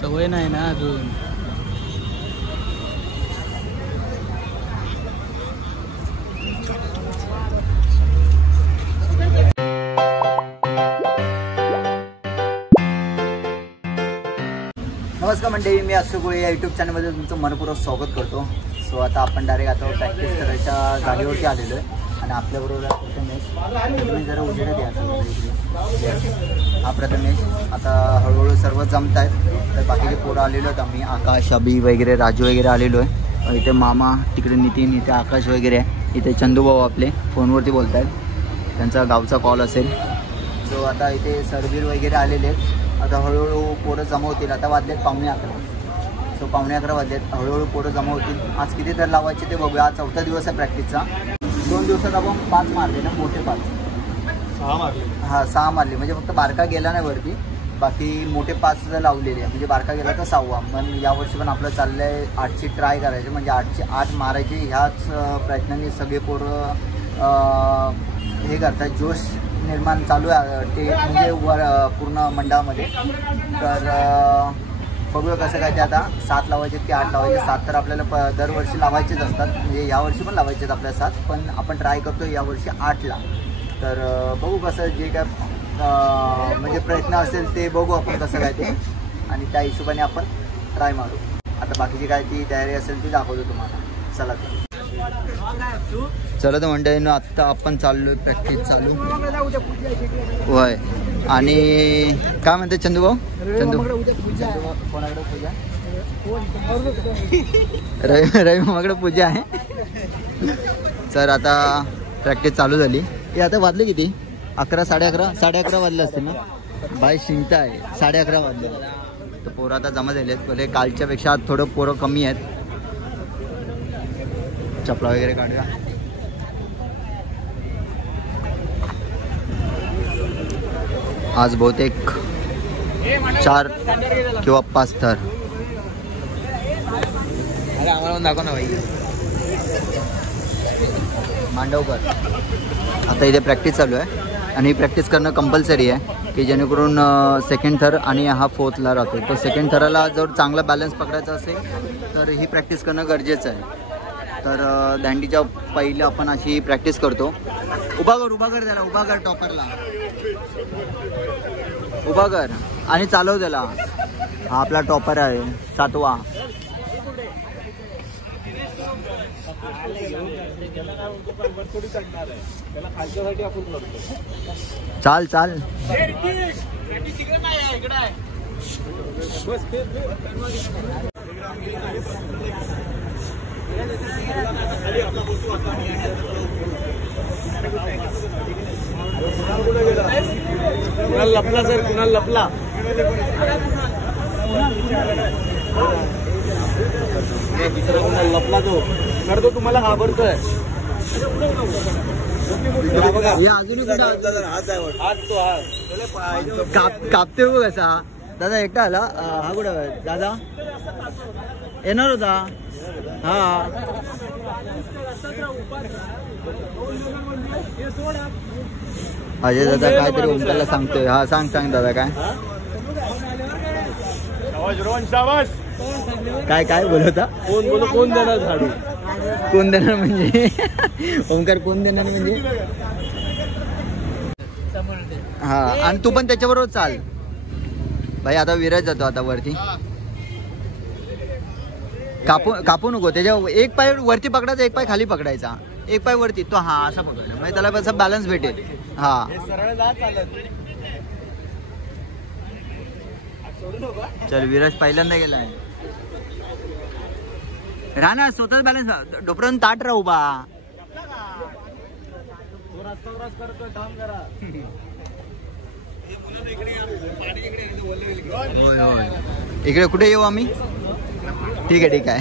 सवय नाही ना अजून. नमस्कार मंडळी, मी अशोक गोळे या यूट्यूब चॅनलमध्ये तुमचं मनपूर्वक स्वागत करतो. सो आता आपण डायरेक्ट आता प्रॅक्टिस करायच्या जागेवरती आलेलो आहे आणि आपल्याबरोबर तुम्ही जरा उजेड द्या. हा प्रथमेश. आता हळूहळू सर्व जमत आहेत. तर बाकीचे पोरं आलेलो आहेत. आम्ही आकाश, अभि वगैरे, राजू वगैरे आलेलो आहे. इथे मामा, तिकडे नितीन, इथे आकाश वगैरे आहे. इथे चंदूभाऊ आपले फोनवरती बोलत आहेत, त्यांचा गावचा कॉल असेल. सो आता इथे सरबीर वगैरे आलेले आहेत. आता हळूहळू पोरं जमा होतील. आता वाजलेत 11:15. सो 11:15 वाजलेत. हळूहळू पोरं जमा होतील. आज किती तर लावायचे ते बघूया. आज 4था दिवस आहे प्रॅक्टिसचा. 2 दिवसात आपण 5 मारले ना, मोठे 5. 6 मारले. हां 6 मारले. म्हणजे फक्त बारका गेला नाही वरती, बाकी मोठे 5 लावलेले आहे. म्हणजे बारका गेला तर 6वा. पण यावर्षी पण आपलं चाललं आहे 8ची ट्राय करायची, म्हणजे 8चे 8 मारायचे. ह्याच प्रयत्नांनी सगळे पोरं हे करतात. जोश निर्माण चालू आहे ते म्हणजे पूर्ण मंडळामध्ये. तर बघूया कसं काय ते. आता 7 लावायचे की 8 लावायचे. 7 तर आपल्याला दरवर्षी लावायचेच असतात, म्हणजे यावर्षी पण लावायचे आहेत आपल्याला 7, पण आपण ट्राय करतो यावर्षी 8ला. तर बघू कसं जे काय म्हणजे प्रयत्न असेल ते बघू आपण कसं काय ते, आणि त्या हिशोबाने आपण ट्राय मारू. आता बाकीची काय ती तयारी असेल ती दाखवतो तुम्हाला. चला तर मंडळींनो, आत्ता आपण चाललो आहे प्रॅक्टिस चालू होय. आणि काय म्हणते चंदूभाऊ? कोणाकडे पूजा? रवी मामाकडे पूजा आहे. तर आता प्रॅक्टिस चालू झाली. हे आता वाजले किती? 11, 11:30 वाजले असतील ना. बाई शिंकता आहे. 11:30 वाजले. तर पोरं आता जमा झाले आहेत. पहिले कालच्या पेक्षा थोडं पोरं कमी आहेत. चपला वगैरे काढूया. आज बहुतेक 4 किंवा 5 थर. अरे आम्हाला दाखव ना भाई. मांडवकर. आता इथे प्रॅक्टिस चालू आहे आणि प्रॅक्टिस करणं कंपल्सरी आहे, की जेणेकरून सेकंड थर आणि हा 4थला राहतो. तर सेकंड थराला जर चांगला बॅलन्स पकडायचा असेल तर ही प्रॅक्टिस करणं गरजेचं आहे. तर दांडीच्या पहिलं आपण अशी प्रॅक्टिस करतो. उभा कर त्याला, उभा कर टॉपरला, उभा कर आणि चालव त्याला. हा आपला टॉपर आहे 7वा. चाल कुणाल लपला सर, कुणाल लपला. दुसरा कुणाल लपला तो करतो, तुम्हाला घाबरतोय. कापते हो कसा. दादा एकटा आला. हा कुठं दादा येणार होता. हा अजय दादा काहीतरी ओमकारला सांगतोय. हा सांग दादा काय काय बोलता. कोण देणार झाडू? कोण देणार म्हणजे ओमकार कोण देणार म्हणजे. हा आणि तू पण त्याच्याबरोबर चाल भाई. आता विराज जातो आता वरती. कापू नको. त्याच्या एक पाय वरती पकडायचा, एक पाय खाली पकडायचा, एक पाय वरती. तो हा असा पकडला म्हणजे त्याला कसं बॅलन्स भेटेल. हा चल विराज पहिल्यांदा गेलाय. राहणार स्वतःच बॅलन्स. डोपरून ताट राहू बा. होय इकडे कुठे येऊ आम्ही. ठीक आहे ठीक आहे.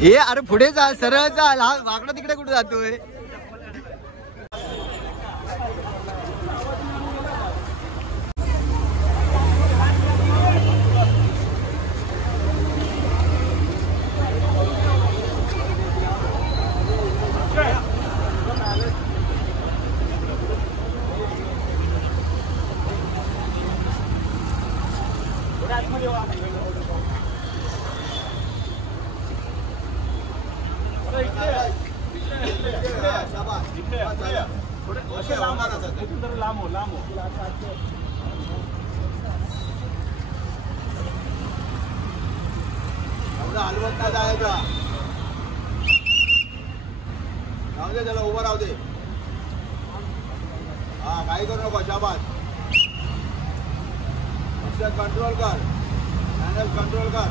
ये अरे पुढे जा, सरळ चाल. हा वाकडा तिकडे कुठे जातोय. हलवत नाही जायचं. राहू दे त्याला उभं राहू दे. हा काही करू नको. शाबास. कंट्रोल कर. हँडल कंट्रोल कर.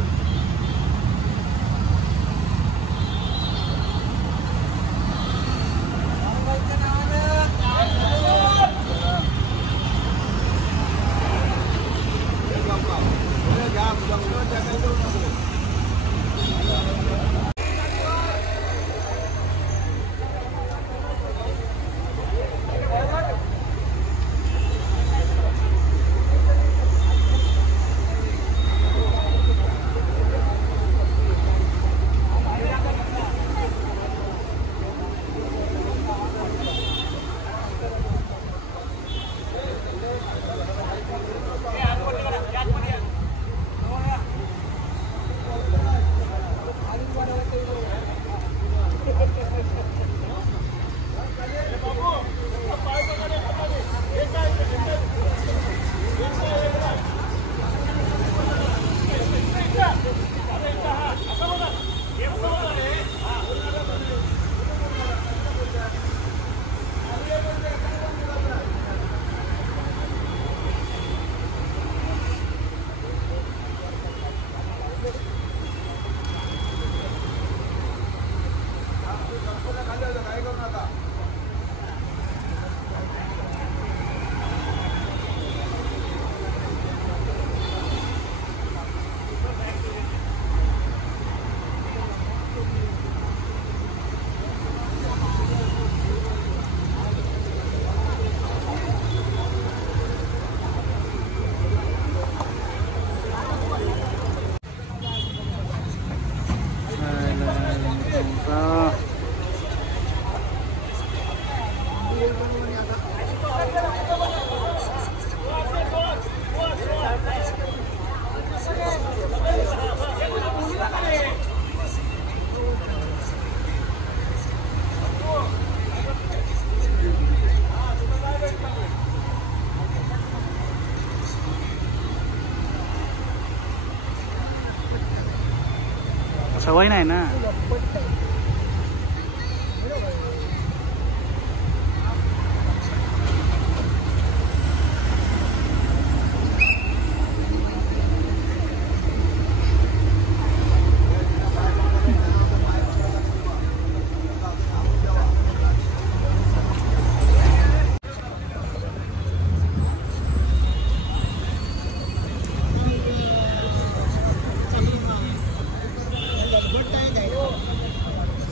सवय नाही ना.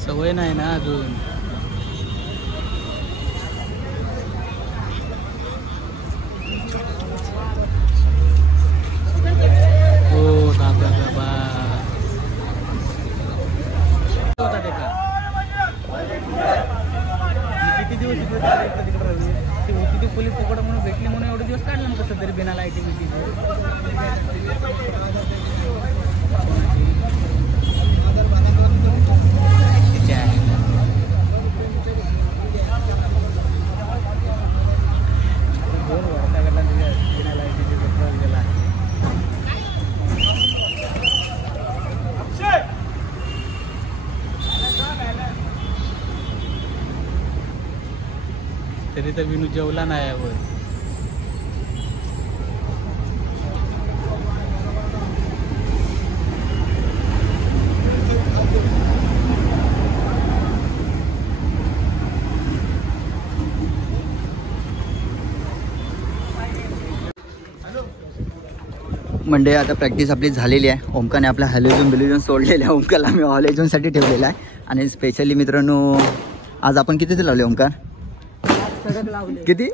सवय नाही ना अजून. हो दादा बाबा किती दिवस तिथे पोलीस पकड म्हणून भेटली म्हणून एवढे दिवस काढला ना कसं तरी बिना लाईटी. तरी तर विनू जेवला नाही यावर. मंडे आता प्रॅक्टिस आपली झालेली आहे. ओमकाने आपला हॅलोजन सोडलेला आहे. ओमकाला आम्ही हॅलोजनसाठी ठेवलेला आहे. आणि स्पेशली मित्रांनो आज आपण किती लावले ओमकार? किती?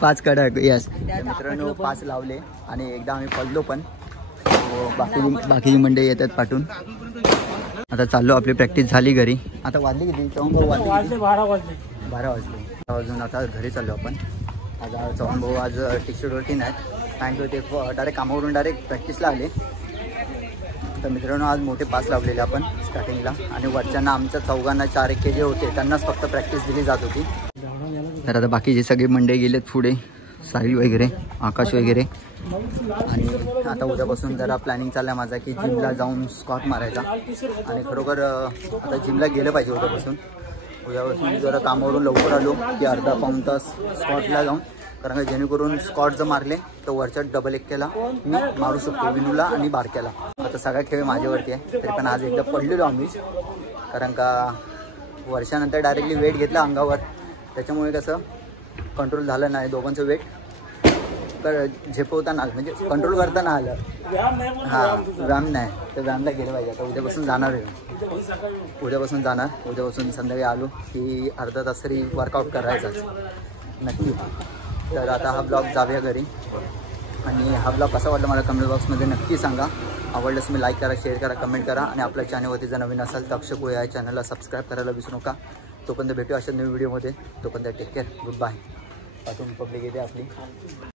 5 कडक. यस मित्रांनो 5 लावले आणि एकदा आम्ही पडलो पण. बाकी मंडे येतात पाठवून. आता चाललो. आपली प्रॅक्टिस झाली घरी. आता वाजली किती? 12 वाजले. अजून आता घरी चाललो आपण. आज चव्हाण भाऊ आज टिकशूटवरती नाहीत. थँक्यू. ते डायरेक्ट कामावरून डायरेक्ट प्रॅक्टिसला आले. तर मित्रांनो आज मोठे 5 लावलेले आपण स्टार्टिंगला. आणि वरच्यांना आमच्या चौघांना 4 एक जे होते त्यांनाच फक्त प्रॅक्टिस दिली जात होती. तर आता बाकीचे सगळे मंडळी गेलेत पुढे, साहिल वगैरे, आकाश वगैरे. आणि आता उद्यापासून जरा प्लॅनिंग चाललं आहे माझा की जिमला जाऊन स्क्वॉट मारायचा. आणि खरोखर आता जिमला गेलं पाहिजे उद्यापासून जरा कामावरून लवकर आलो की अर्धा पाऊण तास स्क्वॉटला जाऊन, कारण का जेणेकरून स्क्वॉट जर मारले तर वरच्या डबल एक्केला मी मारू शकतो, विनूला आणि बारक्याला. आता सगळा खेळ माझ्यावरती आहे. तरी पण आज एकदा पडलेलो आम्ही, कारण का वर्षानंतर डायरेक्टली वेट घेतला अंगावर, त्याच्यामुळे कसं कंट्रोल झालं नाही. दोघांचं वेट झेपवताना आलं, म्हणजे कंट्रोल करताना आलं. हां, व्यायाम नाही तर व्यायामला गेलं पाहिजे. आता उद्यापासून जाणार आहे, उद्यापासून संध्याकाळी आलो की अर्धा तास तरी वर्कआउट करायचाच नक्की. तर आता हा ब्लॉग जाऊया घरी. आणि हा ब्लॉग कसा वाटला मला कमेंट बॉक्समध्ये नक्की सांगा. आवडल्यास तुम्ही लाईक करा, शेअर करा, कमेंट करा. आणि आपल्या चॅनलवरती जर नवीन असाल तर अक्षय कोळी या चॅनलला सबस्क्राईब करायला विसरू नका. तोपर्यंत भेटू अशा नवीन व्हिडिओमध्ये. तोपर्यंत टेक केअर, गुड बाय. पाठवून पब्लिक येते आपली.